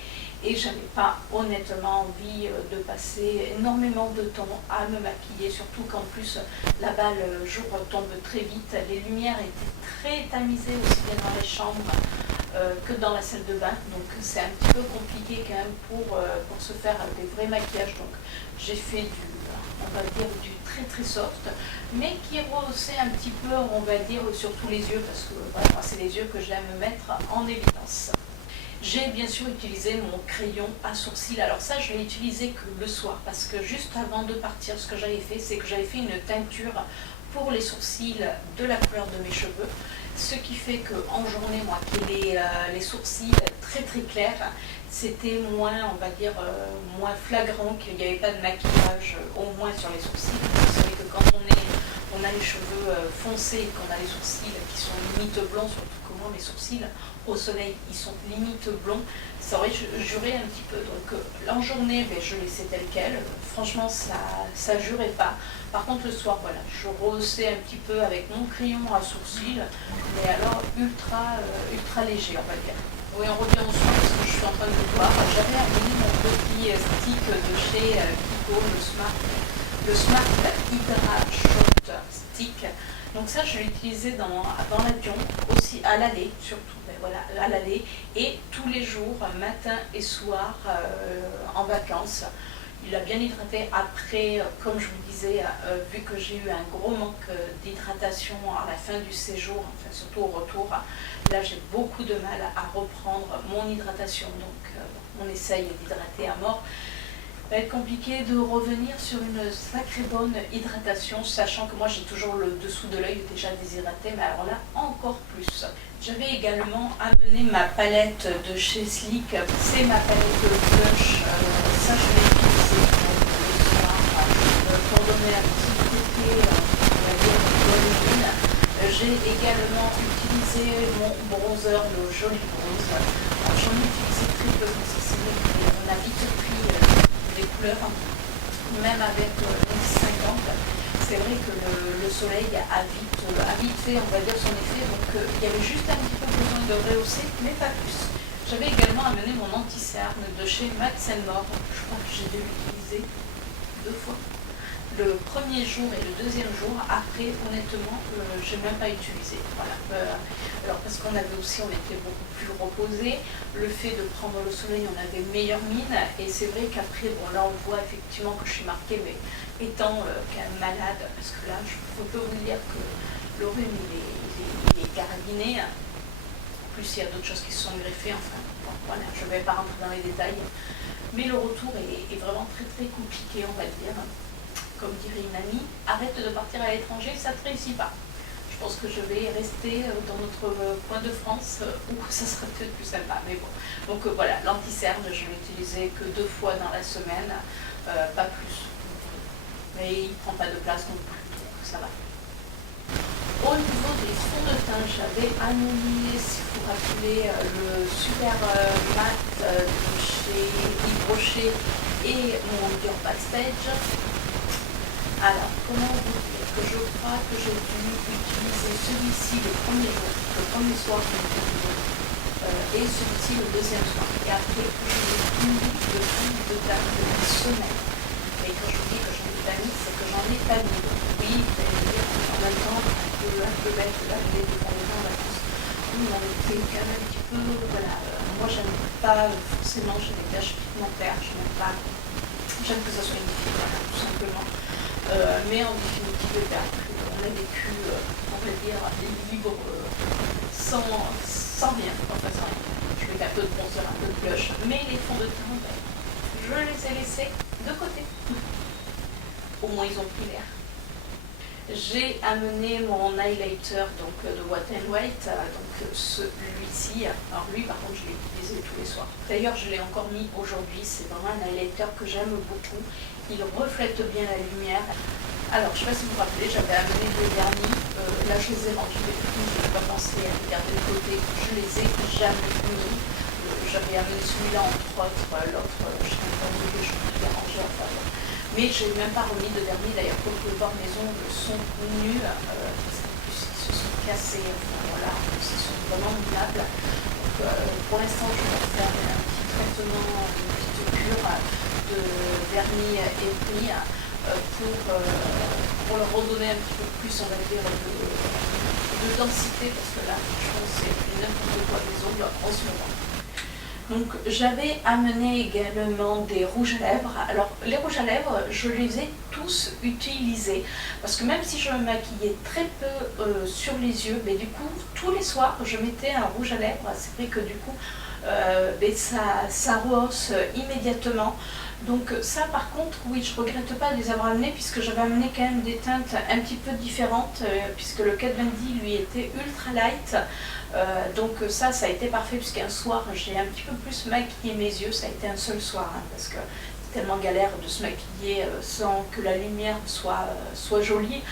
Et j'avais pas honnêtement envie de passer énormément de temps à me maquiller, surtout qu'en plus là-bas le jour tombe très vite, les lumières étaient très tamisées aussi bien dans les chambres que dans la salle de bain, donc c'est un petit peu compliqué quand même pour se faire des vrais maquillages. Donc j'ai fait on va dire du très très soft, mais qui rehaussait un petit peu, on va dire, surtout les yeux, parce que voilà, c'est les yeux que j'aime mettre en évidence. J'ai bien sûr utilisé mon crayon à sourcils. Alors ça, je l'ai utilisé que le soir, parce que juste avant de partir, ce que j'avais fait, c'est que j'avais fait une teinture pour les sourcils de la couleur de mes cheveux. Ce qui fait qu'en journée, moi, qui ai les sourcils très très clairs, c'était moins, on va dire, moins flagrant, qu'il n'y avait pas de maquillage, au moins sur les sourcils. Vous savez que quand on a les cheveux foncés, qu'on a les sourcils qui sont limite blonds, surtout que moi, mes sourcils, au soleil, ils sont limite blonds, ça aurait juré un petit peu. Donc en journée, je laissais tel quel. Franchement, ça jurait pas. Par contre, le soir, voilà, je rehaussais un petit peu avec mon crayon à sourcils, mais alors ultra léger, on va dire. Oui, on revient au soir parce que je suis en train de le voir. J'avais amené mon petit stick de chez Kiko, le Smart Hydra Shot Stick. Donc ça, je l'ai utilisé dans l'avion, aussi à l'aller, surtout, voilà, à l'aller, et tous les jours, matin et soir, en vacances. Il a bien hydraté. Après, comme je vous disais, vu que j'ai eu un gros manque d'hydratation à la fin du séjour, enfin surtout au retour, là j'ai beaucoup de mal à reprendre mon hydratation. Donc on essaye d'hydrater à mort. Ça va être compliqué de revenir sur une sacrée bonne hydratation, sachant que moi j'ai toujours le dessous de l'œil déjà déshydraté, mais alors là encore plus. J'avais également amené ma palette de chez Sleek, c'est ma palette blush, ça je l'ai utilisée le soir pour donner un petit côté, on va dire, bonne lune. J'ai également utilisé mon bronzer, le joli bronze. J'en ai utilisé très peu parce que c'est vrai qu'on a vite pris les couleurs, même avec l'X50, c'est vrai que le soleil a vite fait, on va dire, son effet, donc il y avait juste un petit peu besoin de rehausser, mais pas plus. J'avais également amené mon anti-cerne de chez Max More, je crois que j'ai dû l'utiliser 2 fois. Le premier jour et le deuxième jour, après, honnêtement, je n'ai même pas utilisé. Voilà. Alors parce qu'on avait aussi, on était beaucoup plus reposé. Le fait de prendre le soleil, on avait meilleure mine. Et c'est vrai qu'après, bon là on voit effectivement que je suis marquée, mais étant quand même malade, parce que là, je peux vous dire que le rhume, il est carabiné. En plus, il y a d'autres choses qui se sont greffées. Enfin, bon, voilà, je ne vais pas rentrer dans les détails. Mais le retour est vraiment très très compliqué, on va dire. Comme dirait une amie, arrête de partir à l'étranger, ça ne te réussit pas. Je pense que je vais rester dans notre coin de France où ça sera peut-être plus sympa. Mais bon, donc voilà, l'anti-cerne, je l'ai utilisé que 2 fois dans la semaine, pas plus. Mais il ne prend pas de place non plus, donc ça va. Au niveau des fonds de teint, j'avais amené, si vous vous rappelez, le super mat de chez Yves Rocher et mon Dior Backstage. Alors, comment vous dire que je crois que j'ai dû utiliser celui-ci le premier soir et celui-ci le deuxième soir. Et après, je n'ai plus mis de fond de teint de la semaine. Mais quand je vous dis que j'en ai pas mis, c'est que j'en ai pas mis. Donc, oui, vous allez me dire en même temps, un peu bête, là, vous allez aller en vacances. Oui, on était quand même un petit peu, voilà. Moi, j'aime pas forcément, j'ai des taches pigmentaires, je n'aime pas. J'aime que ça soit unifié, voilà, tout simplement. Mais en définitive, on a vécu, on va dire, libre, sans rien, enfin sans rien. Je mets un peu de bronzer, un peu de blush, mais les fonds de teint, je les ai laissés de côté. Au moins, ils ont pris l'air. J'ai amené mon highlighter donc, de Wet n White, donc celui-ci. Alors lui par contre je l'ai utilisé tous les soirs. D'ailleurs je l'ai encore mis aujourd'hui, c'est vraiment un highlighter que j'aime beaucoup. Il reflète bien la lumière. Alors je ne sais pas si vous vous rappelez, j'avais amené des vernis. Là je les ai rangés les petits, je n'ai pas pensé à les garder de côté. Je les ai jamais mis. J'avais amené celui-là entre autres, l'autre je n'ai pas oublié, je l'ai rangé enfin bon. Mais je n'ai même pas remis de vernis, d'ailleurs comme vous pouvez voir mes ongles sont nus, ils se sont cassés, enfin voilà, ils sont vraiment minables. Donc pour l'instant je vais faire un petit traitement, une petite cure de vernis épris pour leur redonner un petit peu plus, on va dire, de densité, parce que là franchement c'est n'importe quoi les ongles en ce moment. Donc j'avais amené également des rouges à lèvres. Alors les rouges à lèvres, je les ai tous utilisés parce que même si je me maquillais très peu sur les yeux, mais du coup tous les soirs je mettais un rouge à lèvres. C'est vrai que du coup ça rehausse immédiatement. Donc ça par contre, oui, je regrette pas de les avoir amenés puisque j'avais amené quand même des teintes un petit peu différentes puisque le Kat Von D lui était ultra light. Donc ça a été parfait puisqu'un soir j'ai un petit peu plus maquillé mes yeux, ça a été un seul soir parce que c'est tellement galère de se maquiller sans que la lumière soit jolie.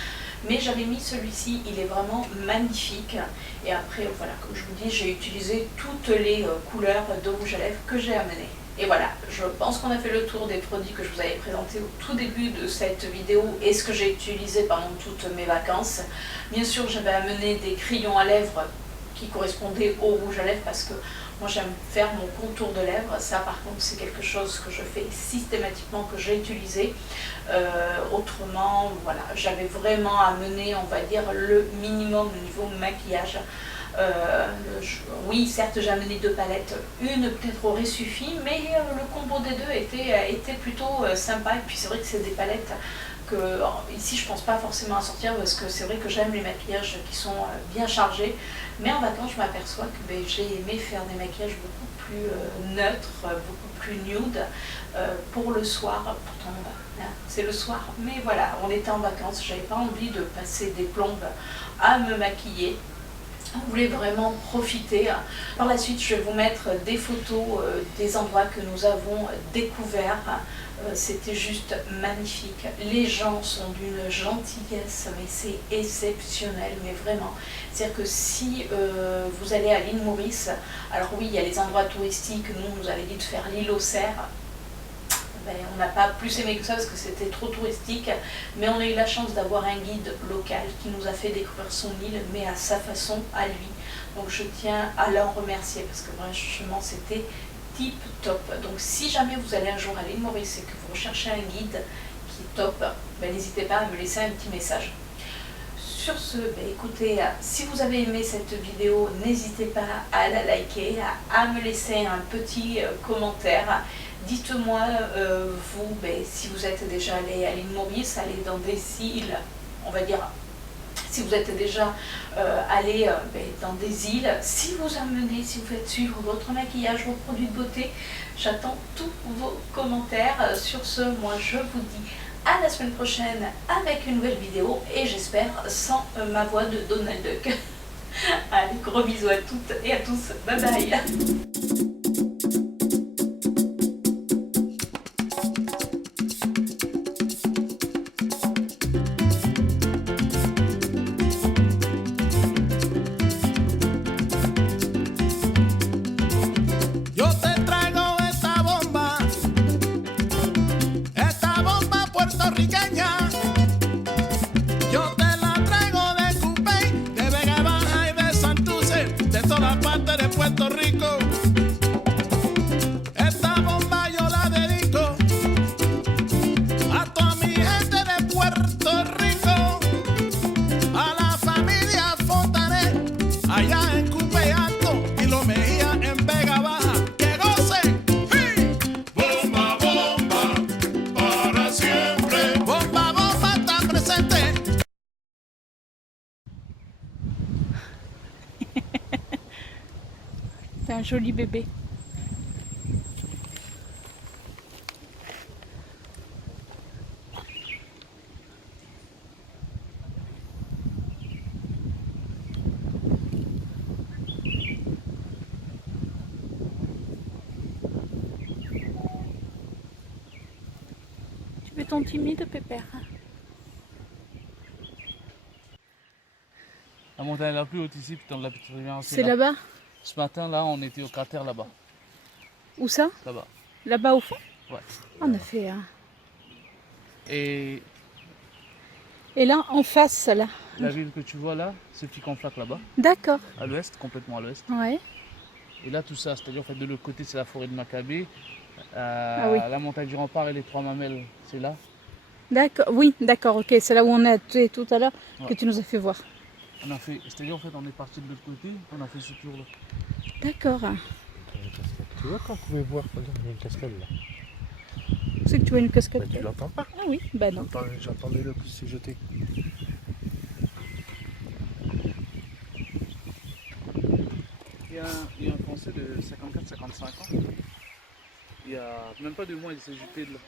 Mais j'avais mis celui-ci, il est vraiment magnifique. Et après, voilà, comme je vous dis, j'ai utilisé toutes les couleurs de rouge à lèvres que j'ai amenées. Et voilà, je pense qu'on a fait le tour des produits que je vous avais présentés au tout début de cette vidéo et ce que j'ai utilisé pendant toutes mes vacances. Bien sûr, j'avais amené des crayons à lèvres qui correspondaient au rouge à lèvres parce que moi j'aime faire mon contour de lèvres. Ça par contre c'est quelque chose que je fais systématiquement, que j'ai utilisé. Autrement, voilà, j'avais vraiment amené, on va dire, le minimum au niveau maquillage. Oui, certes j'ai amené 2 palettes, une peut-être aurait suffi, mais le combo des deux était plutôt sympa. Et puis c'est vrai que c'est des palettes que ici je pense pas forcément à sortir parce que c'est vrai que j'aime les maquillages qui sont bien chargés, mais en vacances je m'aperçois que j'ai aimé faire des maquillages beaucoup plus neutres, beaucoup plus nude pour le soir. Pourtant c'est le soir, mais voilà, on était en vacances, j'avais pas envie de passer des plombes à me maquiller. On voulait vraiment profiter. Par la suite, je vais vous mettre des photos des endroits que nous avons découverts. C'était juste magnifique. Les gens sont d'une gentillesse, mais c'est exceptionnel, mais vraiment. C'est-à-dire que si vous allez à l'île Maurice, alors oui, il y a les endroits touristiques, nous, on nous avait dit de faire l'île aux cerfs. Ben, on n'a pas plus aimé que ça parce que c'était trop touristique, mais on a eu la chance d'avoir un guide local qui nous a fait découvrir son île, mais à sa façon, à lui. Donc je tiens à l'en remercier parce que franchement c'était tip top. Donc si jamais vous allez un jour à l'île Maurice et que vous recherchez un guide qui est top, ben, n'hésitez pas à me laisser un petit message. Sur ce, ben, écoutez, si vous avez aimé cette vidéo, n'hésitez pas à la liker, à me laisser un petit commentaire. Dites-moi, vous, si vous êtes déjà allé à l'île Maurice, allé dans des îles, on va dire, si vous êtes déjà allé dans des îles, si vous amenez, si vous faites suivre votre maquillage, vos produits de beauté, j'attends tous vos commentaires. Sur ce, moi je vous dis à la semaine prochaine avec une nouvelle vidéo et j'espère sans ma voix de Donald Duck. Allez, gros bisous à toutes et à tous, bye bye. Yo te la traigo de Cupey, de Vega Baja y de Santurce, de toda parte de Puerto Rico. Esta bomba yo la dedico a toda mi gente de Puerto Rico, a la familia Fontanet, allá en Cupey Alto y Lo Mejía en Vega Baja. ¡Que gocen! ¡Sí! Bomba, bomba, para siempre. Bomba, bomba, está presente. C'est un joli bébé. ton timide, Pépère? La montagne la plus haute ici, puis dans la petite rivière. C'est là-bas? Ce matin, là, on était au cratère là-bas. Où ça? Là-bas. Là-bas au fond? Ouais. On a fait un... Et Et là, en face, là. la ville que tu vois là, c'est Piconflac là-bas, D'accord. à l'ouest, complètement à l'ouest. Ouais. Et là, tout ça, c'est-à-dire en fait de l'autre côté, c'est la forêt de Maccabée. Ah oui. La montagne du Rempart et les Trois Mamelles, c'est là. D'accord. Oui, d'accord. Ok. C'est là où on est tout à l'heure que Ouais. tu nous as fait voir. On a fait, c'est-à-dire en fait, on est parti de l'autre côté, on a fait ce tour-là. D'accord. Tu vois quand vous pouvez voir, regarde, il y a une cascade là. C'est que tu vois une cascade. Mais tu l'entends pas? Ah oui, bah non. J'entendais le qui s'est jeté. Il y a un Français de 54-55 ans. Il y a même pas 2 mois, il s'est jeté de là.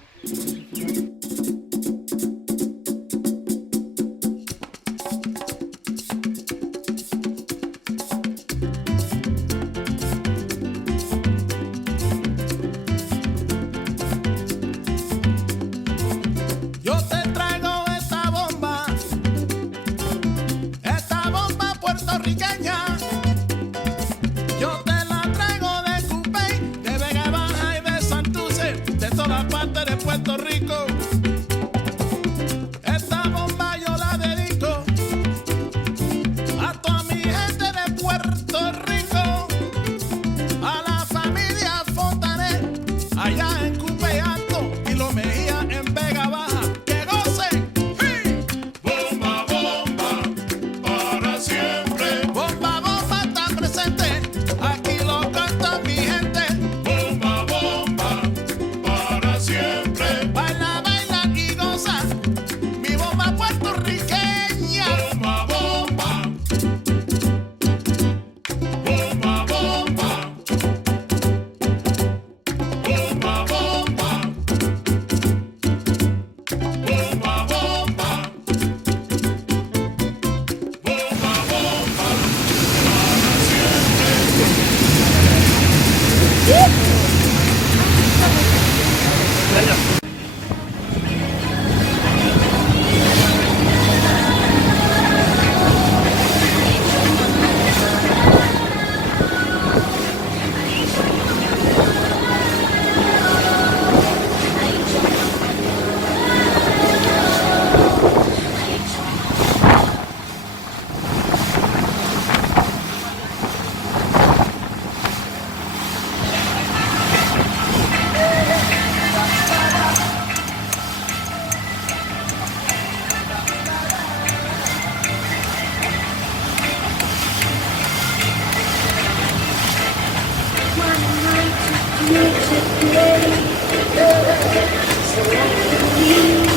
Yo te traigo esta bomba puertorriqueña. Yo te la traigo de Cupey, de Vega Baja y de Santurce, de toda parte de Puerto Rico. Esta bomba yo la dedico a toda mi gente de Puerto Rico, a la familia Fontanet, allá en Cupey Alto y Lo Mejía en Vega Baja. ¡Que gocen! ¡Sí! Bomba, bomba, para siempre. Bomba, bomba está presente, aquí lo canta mi gente. Bomba, bomba, para siempre. Baila, baila y goza, mi bomba puertorriqueña. Bomba, bomba. Bomba, bomba. Bomba, bomba. Bomba, bomba. Bomba, bomba. One night to play, so I can be